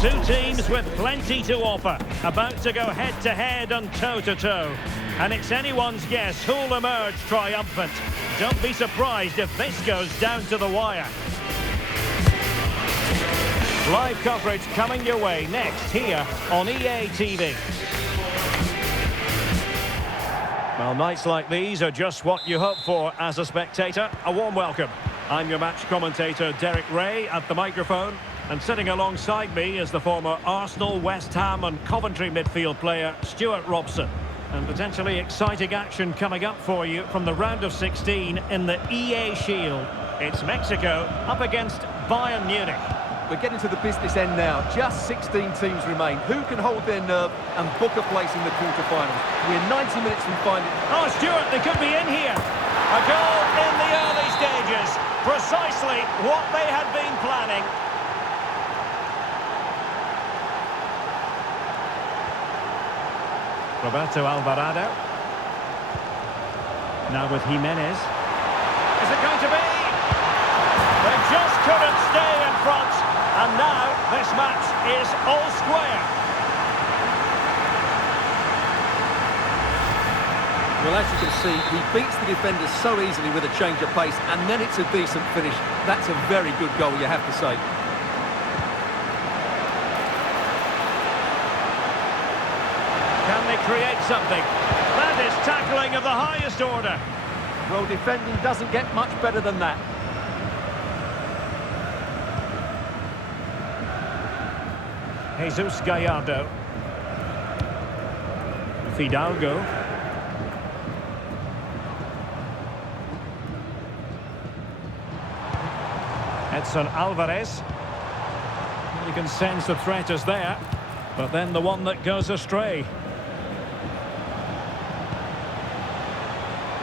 Two teams with plenty to offer, about to go head-to-head and toe-to-toe. And it's anyone's guess who'll emerge triumphant. Don't be surprised if this goes down to the wire. Live coverage coming your way next here on EA TV. Well, nights like these are just what you hope for as a spectator. A warm welcome. I'm your match commentator Derek Ray at the microphone. And sitting alongside me is the former Arsenal, West Ham and Coventry midfield player Stuart Robson. And potentially exciting action coming up for you from the round of 16 in the EA Shield. It's Mexico up against Bayern Munich. We're getting to the business end now. Just 16 teams remain. Who can hold their nerve and book a place in the quarter-finals? We're 90 minutes from finding... Oh, Stuart, they could be in here. A goal in the early stages. Precisely what they had been planning. Roberto Alvarado. Now with Jimenez. Is it going to be? They just couldn't stay in front. And now this match is all square. Well, as you can see, he beats the defenders so easily with a change of pace, and then it's a decent finish. That's a very good goal, you have to say. Can they create something? That is tackling of the highest order. Well, defending doesn't get much better than that. Jesus Gallardo. Fidalgo. Edson Alvarez. You can sense the threat is there, but then the one that goes astray.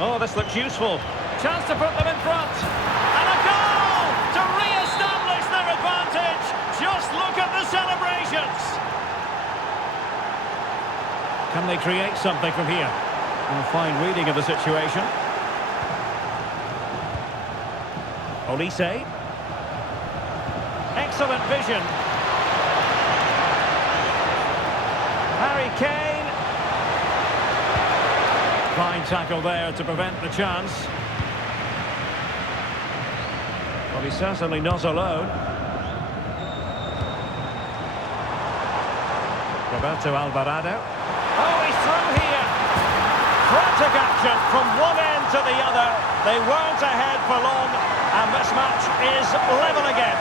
Oh, this looks useful. Chance to put them in front. And a goal to re-establish their advantage. Just look at the celebrations. Can they create something from here? A fine reading of the situation. Olise. Excellent vision. Harry Kane. Fine tackle there to prevent the chance. Well, he's certainly not alone. Roberto Alvarado. Oh, he's through here. Frantic action from one end to the other. They weren't ahead for long, and this match is level again.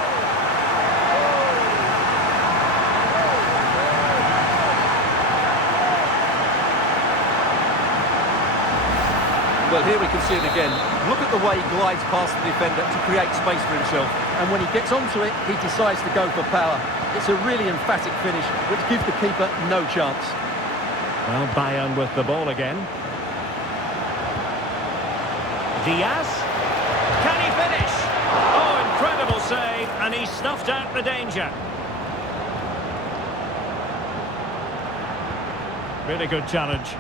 Well, here we can see it again. Look at the way he glides past the defender to create space for himself. And when he gets onto it, he decides to go for power. It's a really emphatic finish, which gives the keeper no chance. Well, Bayern with the ball again. Diaz. Can he finish? Oh, incredible save, and he snuffed out the danger. Really good challenge.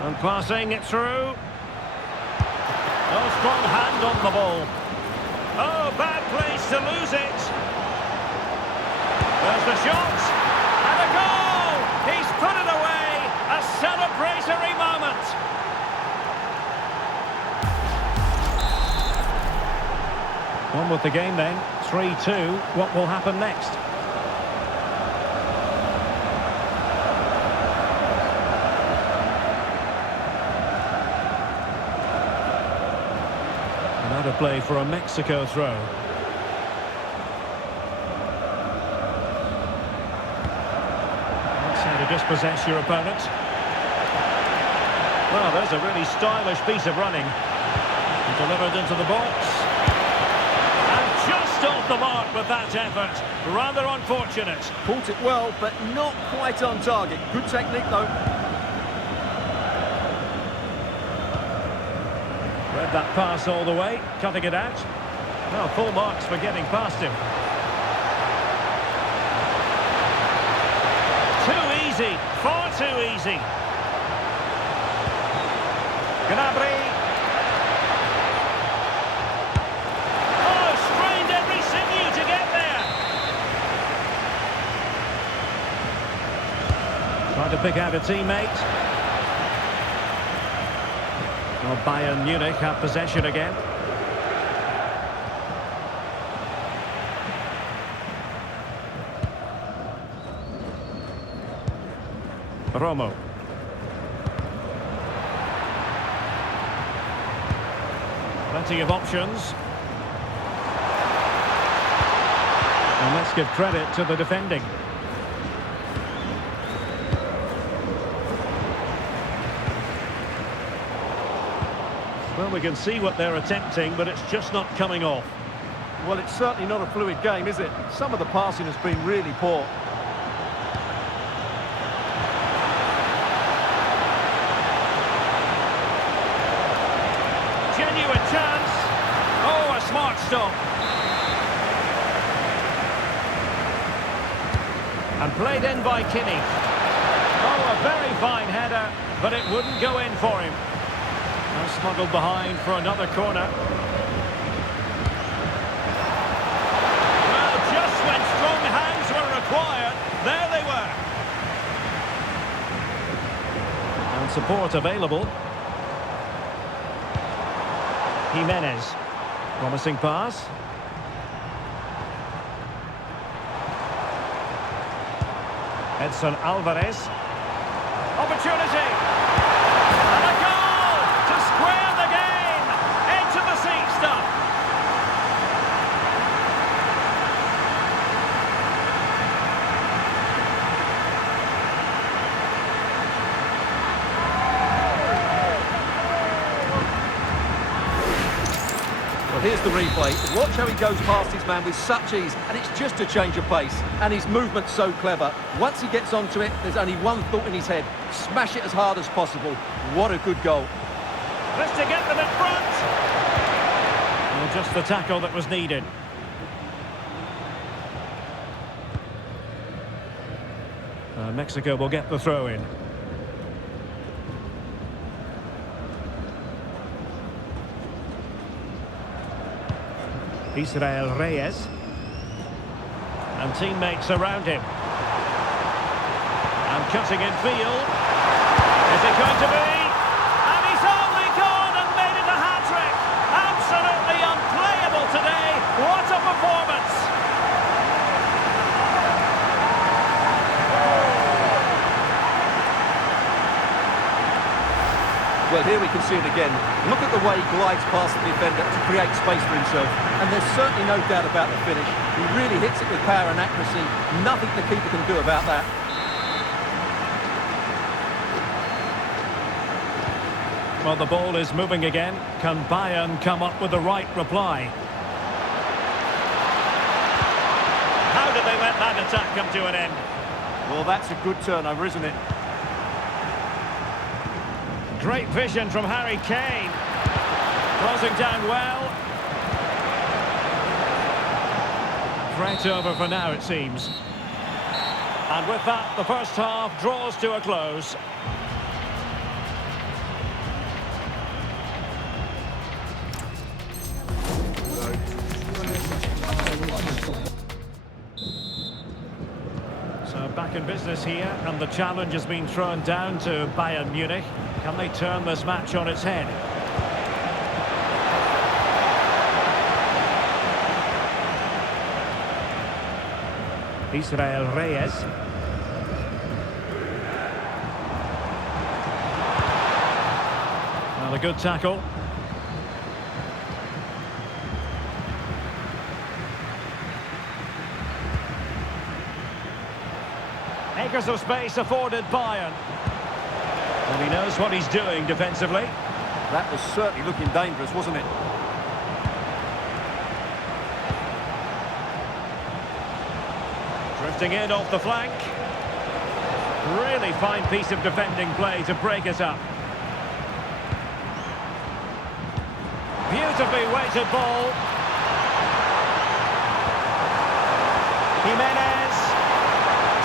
And passing it through. Oh, strong hand on the ball. Oh, bad place to lose it. There's the shot. And a goal! He's put it away. A celebratory moment. On with the game then. 3-2. What will happen next? Another play for a Mexico throw. That's how to dispossess your opponent. Well, there's a really stylish piece of running. Delivered into the box. And just off the mark with that effort. Rather unfortunate. Caught it well, but not quite on target. Good technique, though. Read that pass all the way, cutting it out. Well, full marks for getting past him. Too easy, far too easy. Gnabry. Oh, strained every sinew to get there. Trying to pick out a teammate. Well, Bayern Munich have possession again. Romo. Plenty of options. And let's give credit to the defending. Well, we can see what they're attempting, but it's just not coming off. Well, it's certainly not a fluid game, is it? Some of the passing has been really poor. Genuine chance. Oh, a smart stop. And played in by Kimmich. Oh, a very fine header, but it wouldn't go in for him. Now smuggled behind for another corner. Well, just when strong hands were required, there they were. And support available. Jimenez. Promising pass. Edson Alvarez. Opportunity. And a goal to square the game. Into the seat stuff. Well, here's the replay. Watch how he goes past his man with such ease, and it's just a change of pace. And his movement's so clever. Once he gets onto it, there's only one thought in his head. Smash it as hard as possible. What a good goal. This to get them in front. Well, just the tackle that was needed. Mexico will get the throw in. Israel Reyes. And teammates around him. And cutting in field. Is it going to be? And he's only gone and made it a hat-trick. Absolutely unplayable today. What a performance. Well, here we can see it again. Look at the way he glides past the defender to create space for himself. And there's certainly no doubt about the finish. He really hits it with power and accuracy. Nothing the keeper can do about that. Well, the ball is moving again. Can Bayern come up with the right reply? How did they let that attack come to an end? Well, that's a good turnover, isn't it? Great vision from Harry Kane. Closing down well. Threat over for now, it seems. And with that, the first half draws to a close. So back in business here, and the challenge has been thrown down to Bayern Munich. Can they turn this match on its head? Israel Reyes. Well, a good tackle. Acres of space afforded Bayern. And he knows what he's doing defensively. That was certainly looking dangerous, wasn't it? Drifting in off the flank. Really fine piece of defending play to break it up. Beautifully weighted ball. Jimenez.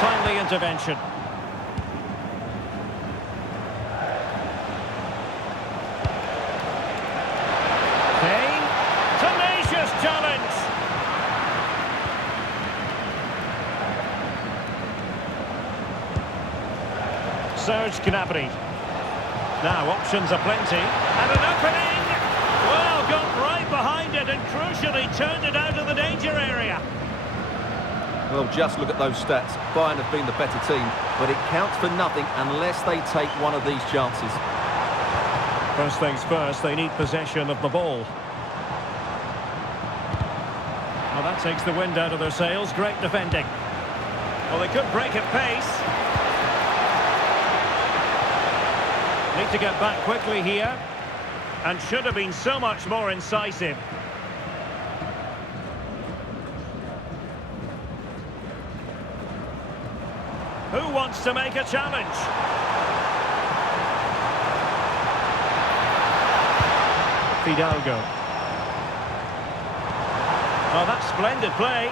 Timely intervention. Kane. Tenacious challenge. Serge Gnabry. Now options are plenty. And an opening! Well, got right behind it and crucially turned it out of the danger area. Well, just look at those stats. Bayern have been the better team, but it counts for nothing unless they take one of these chances. First things first, they need possession of the ball. Well, that takes the wind out of their sails. Great defending. Well, they could break at pace. Need to get back quickly here. And should have been so much more incisive. Who wants to make a challenge? Fidalgo. Oh, that's splendid play.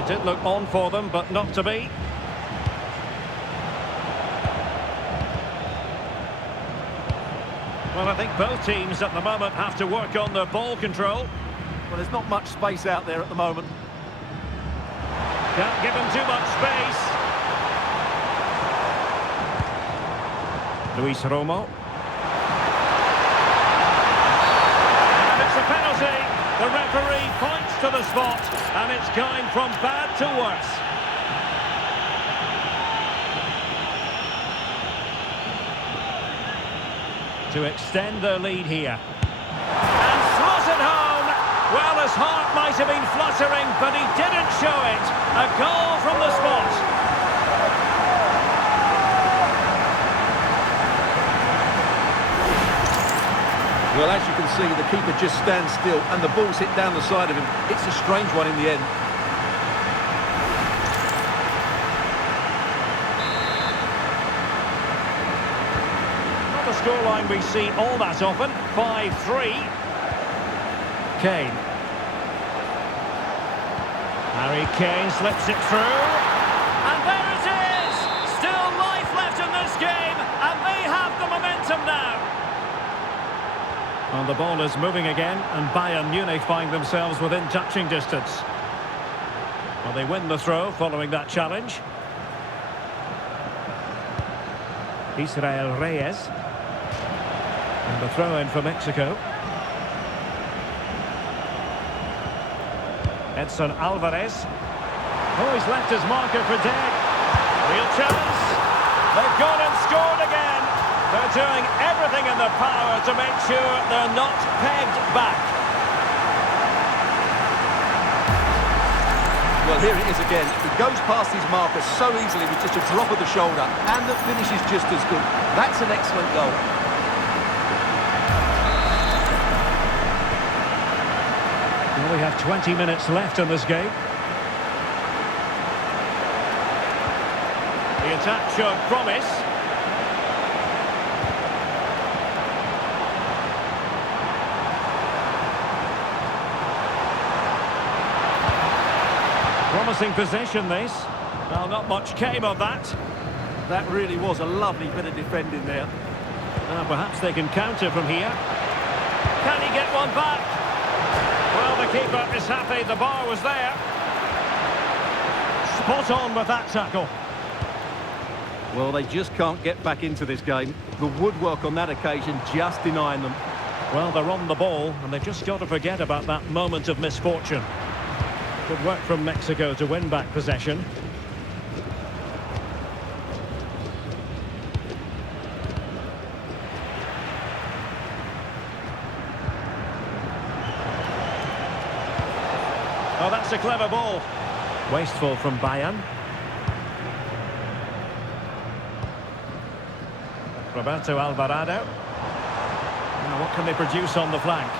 It did look on for them, but not to be. Well, I think both teams at the moment have to work on their ball control. Well, there's not much space out there at the moment. Can't give him too much space. Luis Romo. And it's a penalty. The referee points to the spot, and it's going from bad to worse. To extend their lead here. And slotted home. Well, his heart might have been fluttering, but he didn't show it. A goal from the spot. Well, as you can see, the keeper just stands still and the ball's hit down the side of him. It's a strange one in the end. Not a scoreline we see all that often. 5-3. Kane. Harry Kane slips it through. And there it is! Still life left in this game, and they have the momentum now. And the ball is moving again, and Bayern Munich find themselves within touching distance. Well, they win the throw following that challenge. Israel Reyes. And the throw in for Mexico. Edson Alvarez. Oh, he's left his marker for dead. Real chance. They've gone and scored again. They're doing everything in their power to make sure they're not pegged back. Well, here it is again. He goes past his marker so easily with just a drop of the shoulder, and the finish is just as good. That's an excellent goal. Well, we have 20 minutes left in this game. The attack showed promise. Promising possession, this. Well, not much came of that. That really was a lovely bit of defending there. Perhaps they can counter from here. Can he get one back? Well, the keeper is happy the bar was there. Spot on with that tackle. Well, they just can't get back into this game. The woodwork on that occasion just denying them. Well, they're on the ball, and they've just got to forget about that moment of misfortune. Good work from Mexico to win back possession. Oh, that's a clever ball. Wasteful from Bayern. Roberto Alvarado. Now, what can they produce on the flank?